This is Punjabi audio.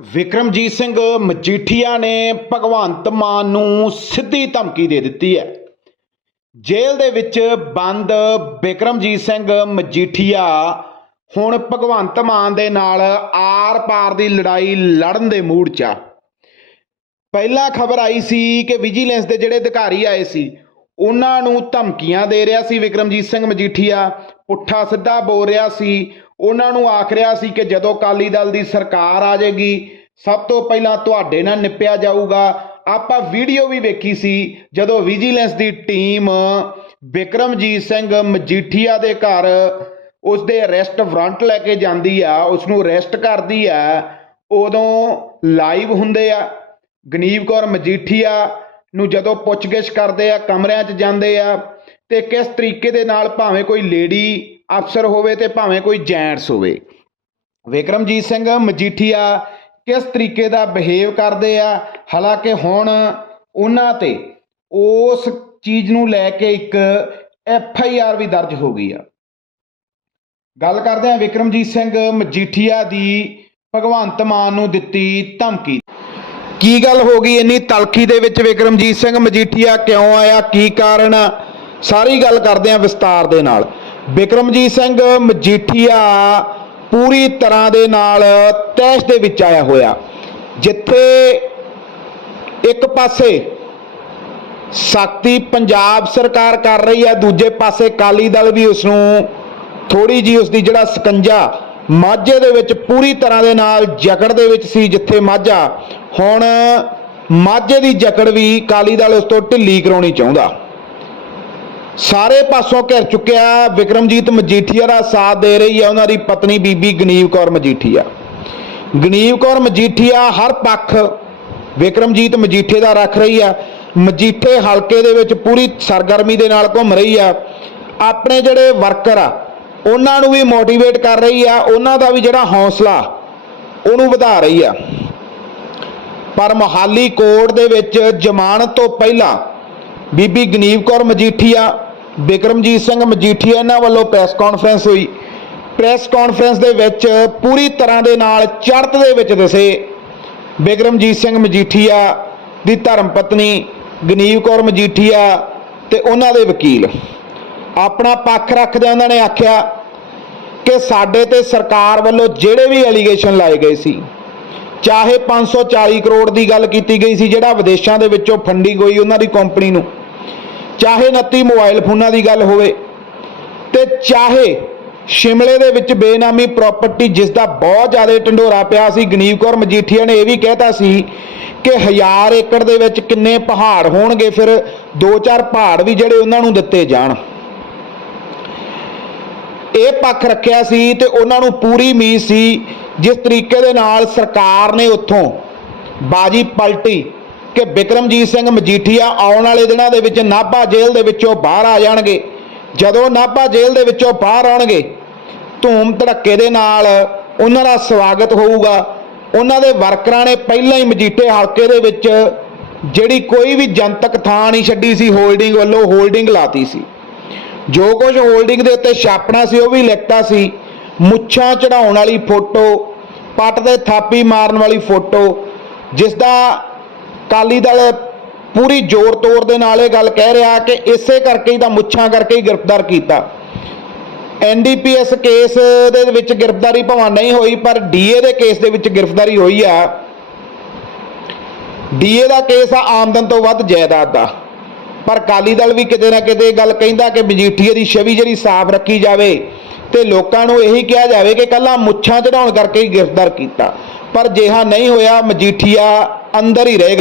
ਵਿਕਰਮਜੀਤ ਸਿੰਘ ਮਜੀਠੀਆ ਨੇ ਭਗਵੰਤ ਮਾਨ ਨੂੰ ਸਿੱਧੀ ਧਮਕੀ ਦੇ ਦਿੱਤੀ ਹੈ। ਜੇਲ੍ਹ ਦੇ ਵਿੱਚ ਬੰਦ ਵਿਕਰਮਜੀਤ ਸਿੰਘ ਮਜੀਠੀਆ ਹੁਣ ਭਗਵੰਤ ਮਾਨ ਦੇ ਨਾਲ ਆਰ-ਪਾਰ ਦੀ ਲੜਾਈ ਲੜਨ ਦੇ ਮੂਡ 'ਚ ਆ। ਪਹਿਲਾਂ ਖਬਰ ਆਈ ਸੀ ਕਿ ਵਿਜੀਲੈਂਸ ਦੇ ਜਿਹੜੇ ਅਧਿਕਾਰੀ ਆਏ ਸੀ ਉਹਨਾਂ ਨੂੰ ਧਮਕੀਆਂ ਦੇ ਰਿਹਾ ਸੀ ਵਿਕਰਮਜੀਤ ਸਿੰਘ ਮਜੀਠੀਆ। ਪੁੱਠਾ ਸਿੱਧਾ ਬੋਲ ਰਿਹਾ ਸੀ। ਉਹਨਾਂ ਨੂੰ ਆਖ ਰਿਹਾ ਸੀ ਕਿ ਜਦੋਂ ਅਕਾਲੀ ਦਲ ਦੀ ਸਰਕਾਰ ਆ ਜਾਏਗੀ, ਸਭ ਤੋਂ ਪਹਿਲਾਂ ਤੁਹਾਡੇ ਨਾਲ ਨਿਪਿਆ ਜਾਊਗਾ। ਆਪਾਂ ਵੀਡੀਓ ਵੀ ਵੇਖੀ ਸੀ, ਜਦੋਂ ਵਿਜੀਲੈਂਸ ਦੀ ਟੀਮ ਵਿਕਰਮਜੀਤ ਸਿੰਘ ਮਜੀਠੀਆ ਦੇ ਘਰ ਉਸ ਦੇ ਅਰੈਸਟ ਵਾਰੰਟ ਲੈ ਕੇ ਜਾਂਦੀ ਆ ਉਸ ਨੂੰ ਅਰੈਸਟ ਕਰਦੀ ਆ, ਉਦੋਂ ਲਾਈਵ ਹੁੰਦੇ ਆ। ਗਨੀਵ ਕੌਰ ਮਜੀਠੀਆ ਨੂੰ ਜਦੋਂ ਪੁੱਛਗਿੱਛ ਕਰਦੇ ਆ, ਕਮਰਿਆਂ 'ਚ ਜਾਂਦੇ ਆ, ਤੇ ਕਿਸ ਤਰੀਕੇ ਦੇ ਨਾਲ ਭਾਵੇਂ ਕੋਈ ਲੇਡੀ ਅਫਸਰ ਹੋਵੇ ਤੇ ਭਾਵੇਂ ਕੋਈ ਜੈਂਟਸ ਹੋਵੇ। ਵਿਕਰਮਜੀਤ ਸਿੰਘ ਮਜੀਠੀਆ ਕਿਸ ਤਰੀਕੇ ਦਾ ਬਿਹੇਵ ਕਰਦੇ ਆ? ਹਾਲਾਂਕਿ ਹੁਣ ਉਹਨਾਂ ਤੇ ਉਸ ਚੀਜ਼ ਨੂੰ ਲੈ ਕੇ ਇੱਕ ਐਫ ਆਈ ਆਰ ਵੀ ਦਰਜ ਹੋ ਗਈ ਆ। ਗੱਲ ਕਰਦੇ ਆ ਵਿਕਰਮਜੀਤ ਸਿੰਘ ਮਜੀਠੀਆ ਦੀ ਭਗਵੰਤ ਮਾਨ ਨੂੰ ਦਿੱਤੀ ਧਮਕੀ। ਕੀ ਗੱਲ ਹੋ ਗਈ? ਇੰਨੀ ਤਲਖੀ ਦੇ ਵਿੱਚ ਵਿਕਰਮਜੀਤ ਸਿੰਘ ਮਜੀਠੀਆ ਕਿਉਂ ਆਇਆ? ਕੀ ਕਾਰਨ? ਸਾਰੀ ਗੱਲ ਕਰਦੇ ਆ ਵਿਸਤਾਰ ਦੇ ਨਾਲ। ਵਿਕਰਮਜੀਤ ਸਿੰਘ ਮਜੀਠੀਆ ਪੂਰੀ ਤਰ੍ਹਾਂ ਦੇ ਨਾਲ ਤੈਸ਼ ਦੇ ਵਿੱਚ ਆਇਆ ਹੋਇਆ। ਜਿੱਥੇ ਇੱਕ ਪਾਸੇ ਸਖਤੀ ਪੰਜਾਬ ਸਰਕਾਰ ਕਰ ਰਹੀ ਹੈ, ਦੂਜੇ ਪਾਸੇ ਕਾਲੀ ਦਲ ਵੀ ਉਸ ਨੂੰ ਥੋੜੀ ਜੀ ਉਸ ਦੀ ਜਿਹੜਾ ਸਕੰਜਾ ਮਾਝੇ ਦੇ ਵਿੱਚ ਪੂਰੀ ਤਰ੍ਹਾਂ ਦੇ ਨਾਲ ਜਕੜ ਦੇ ਵਿੱਚ ਸੀ ਜਿੱਥੇ ਮਾਝਾ। ਹੁਣ ਮਾਝੇ ਦੀ ਜਕੜ ਵੀ ਕਾਲੀ ਦਲ ਉਸ ਤੋਂ ਢਿੱਲੀ ਕਰਾਉਣੀ ਚਾਹੁੰਦਾ। ਸਾਰੇ ਪਾਸੋਂ ਘਿਰ ਚੁੱਕਿਆ ਵਿਕਰਮਜੀਤ ਮਜੀਠੀਆ ਦਾ ਸਾਥ ਦੇ ਰਹੀ ਹੈ। ਉਹਨਾਂ ਦੀ ਪਤਨੀ ਬੀਬੀ ਗਨੀਵ ਕੌਰ ਮਜੀਠੀਆ। ਗਨੀਵ ਕੌਰ ਮਜੀਠੀਆ ਹਰ ਪੱਖ ਵਿਕਰਮਜੀਤ ਮਜੀਠੇ ਦਾ ਰੱਖ ਰਹੀ ਆ ਮਜੀਠੇ ਹਲਕੇ ਦੇ ਵਿੱਚ ਪੂਰੀ ਸਰਗਰਮੀ ਦੇ ਨਾਲ ਘੁੰਮ ਰਹੀ ਆ ਆਪਣੇ ਜਿਹੜੇ ਵਰਕਰ ਆ ਉਹਨਾਂ ਨੂੰ ਵੀ ਮੋਟੀਵੇਟ ਕਰ ਰਹੀ ਆ, ਉਹਨਾਂ ਦਾ ਵੀ ਜਿਹੜਾ ਹੌਸਲਾ, ਉਹਨੂੰ ਵਧਾ ਰਹੀ ਆ। ਪਰ ਮੋਹਾਲੀ ਕੋਰਟ ਦੇ ਵਿੱਚ ਜ਼ਮਾਨਤ ਤੋਂ ਪਹਿਲਾਂ ਬੀਬੀ ਗਨੀਵ ਕੌਰ ਮਜੀਠੀਆ, ਬਿਕਰਮਜੀਤ ਸਿੰਘ ਮਜੀਠੀਆ ਇਹਨਾਂ ਵੱਲੋਂ ਪ੍ਰੈਸ ਕਾਨਫਰੰਸ ਹੋਈ। ਪ੍ਰੈਸ ਕਾਨਫਰੰਸ ਦੇ ਵਿੱਚ ਪੂਰੀ ਤਰ੍ਹਾਂ ਦੇ ਨਾਲ ਚੜ੍ਹਤ ਦੇ ਵਿੱਚ ਦੱਸੇ ਬਿਕਰਮਜੀਤ ਸਿੰਘ ਮਜੀਠੀਆ ਦੀ ਧਰਮ ਪਤਨੀ, ਗਨੀਵ ਕੌਰ ਮਜੀਠੀਆ ਤੇ ਉਹਨਾਂ ਦੇ ਵਕੀਲ। ਆਪਣਾ ਪੱਖ ਰੱਖਦਿਆਂ ਉਹਨਾਂ ਨੇ ਆਖਿਆ ਕਿ ਸਾਡੇ ਤੇ ਸਰਕਾਰ ਵੱਲੋਂ ਜਿਹੜੇ ਵੀ ਐਲੀਗੇਸ਼ਨ ਲਾਏ ਗਏ ਸੀ, ਚਾਹੇ 540 ਕਰੋੜ ਦੀ ਗੱਲ ਕੀਤੀ ਗਈ ਸੀ ਜਿਹੜਾ ਵਿਦੇਸ਼ਾਂ ਦੇ ਵਿੱਚੋਂ ਫੰਡੀ ਹੋਈ ਉਹਨਾਂ ਦੀ ਕੰਪਨੀ ਨੂੰ, ਚਾਹੇ 29 ਮੋਬਾਈਲ ਫੋਨਾਂ ਦੀ ਗੱਲ ਹੋਵੇ, ਤੇ ਚਾਹੇ ਸ਼ਿਮਲੇ ਦੇ ਵਿੱਚ ਬੇਨਾਮੀ ਪ੍ਰਾਪਰਟੀ ਜਿਸ ਦਾ ਬਹੁਤ ਜ਼ਿਆਦਾ ਢੰਡੋਰਾ ਪਿਆ ਸੀ, ਗਨੀਵ ਕੌਰ ਮਜੀਠੀਆ ਨੇ ਇਹ ਵੀ ਕਹਿਤਾ ਸੀ ਕਿ 1000 ਏਕੜ ਦੇ ਵਿੱਚ ਕਿੰਨੇ ਪਹਾੜ ਹੋਣਗੇ, ਫਿਰ ਦੋ ਚਾਰ ਪਹਾੜ ਵੀ ਜਿਹੜੇ ਉਹਨਾਂ ਨੂੰ ਦਿੱਤੇ ਜਾਣ। ਇਹ ਪੱਖ ਰੱਖਿਆ ਸੀ ਤੇ ਉਹਨਾਂ ਨੂੰ ਪੂਰੀ ਉਮੀਦ ਸੀ, ਜਿਸ ਤਰੀਕੇ ਦੇ ਨਾਲ ਸਰਕਾਰ ਨੇ ਉੱਥੋਂ ਬਾਜੀ ਪਲਟੀ ਕਿ ਬਿਕਰਮਜੀਤ ਸਿੰਘ ਮਜੀਠੀਆ ਆਉਣ ਵਾਲੇ ਦਿਨਾਂ ਦੇ ਵਿੱਚ ਨਾਭਾ ਜੇਲ੍ਹ ਦੇ ਵਿੱਚੋਂ ਬਾਹਰ ਆ ਜਾਣਗੇ। ਜਦੋਂ ਨਾਭਾ ਜੇਲ੍ਹ ਦੇ ਵਿੱਚੋਂ ਬਾਹਰ ਆਉਣਗੇ, ਧੂਮ ਧੜੱਕੇ ਦੇ ਨਾਲ ਉਹਨਾਂ ਦਾ ਸਵਾਗਤ ਹੋਊਗਾ। ਉਹਨਾਂ ਦੇ ਵਰਕਰਾਂ ਨੇ ਪਹਿਲਾਂ ਹੀ ਮਜੀਠੇ ਹਲਕੇ ਦੇ ਵਿੱਚ ਜਿਹੜੀ ਕੋਈ ਵੀ ਜਨਤਕ ਥਾਂ ਨਹੀਂ ਛੱਡੀ ਸੀ, ਹੋਲਡਿੰਗ ਵੱਲੋਂ ਹੋਲਡਿੰਗ ਲਾਤੀ ਸੀ। ਜੋ ਕੁਝ ਹੋਲਡਿੰਗ ਦੇ ਉੱਤੇ ਛਾਪਣਾ ਸੀ, ਉਹ ਵੀ ਲਿਖਤਾ ਸੀ। ਮੁੱਛਾਂ ਚੜਾਉਣ ਵਾਲੀ ਫੋਟੋ, ਪੱਟ ਦੇ ਥਾਪੀ ਮਾਰਨ ਵਾਲੀ ਫੋਟੋ ਜਿਸ ਦਾ ਕਾਲੀ ਦਲ ਪੂਰੀ ਜ਼ੋਰ ਤੋਰ ਦੇ ਨਾਲ ਇਹ ਗੱਲ ਕਹਿ ਰਿਹਾ ਕਿ ਇਸੇ ਕਰਕੇ ਹੀ ਤਾਂ ਮੁੱਛਾਂ ਕਰਕੇ ਹੀ ਗ੍ਰਿਫਤਾਰ ਕੀਤਾ। ਐਨਡੀਪੀਐਸ ਕੇਸ ਦੇ ਵਿੱਚ ਗ੍ਰਿਫਤਾਰੀ ਭਾਵੇਂ ਨਹੀਂ ਹੋਈ, ਪਰ ਡੀਏ ਦੇ ਕੇਸ ਦੇ ਵਿੱਚ ਗ੍ਰਿਫਤਾਰੀ ਹੋਈ ਆ। ਡੀਏ ਦਾ ਕੇਸ ਆ ਆਮਦਨ ਤੋਂ ਵੱਧ ਜਾਇਦਾਦ ਦਾ। ਪਰ ਕਾਲੀ ਦਲ ਵੀ ਕਿਤੇ ਨਾ ਕਿਤੇ ਇਹ ਗੱਲ ਕਹਿੰਦਾ ਕਿ ਮਜੀਠੀਏ ਦੀ ਛਵੀ ਜਿਹੜੀ ਸਾਫ਼ ਰੱਖੀ ਜਾਵੇ ਤੇ ਲੋਕਾਂ ਨੂੰ ਇਹੀ ਕਿਹਾ ਜਾਵੇ ਕਿ ਕੱਲਾ ਮੁੱਛਾਂ ਚੜਾਉਣ ਕਰਕੇ ਹੀ ਗ੍ਰਿਫਤਾਰ ਕੀਤਾ। ਪਰ ਜਿਹਾ ਨਹੀਂ ਹੋਇਆ, ਮਜੀਠੀਆ ਅੰਦਰ ਹੀ ਰਹੇਗਾ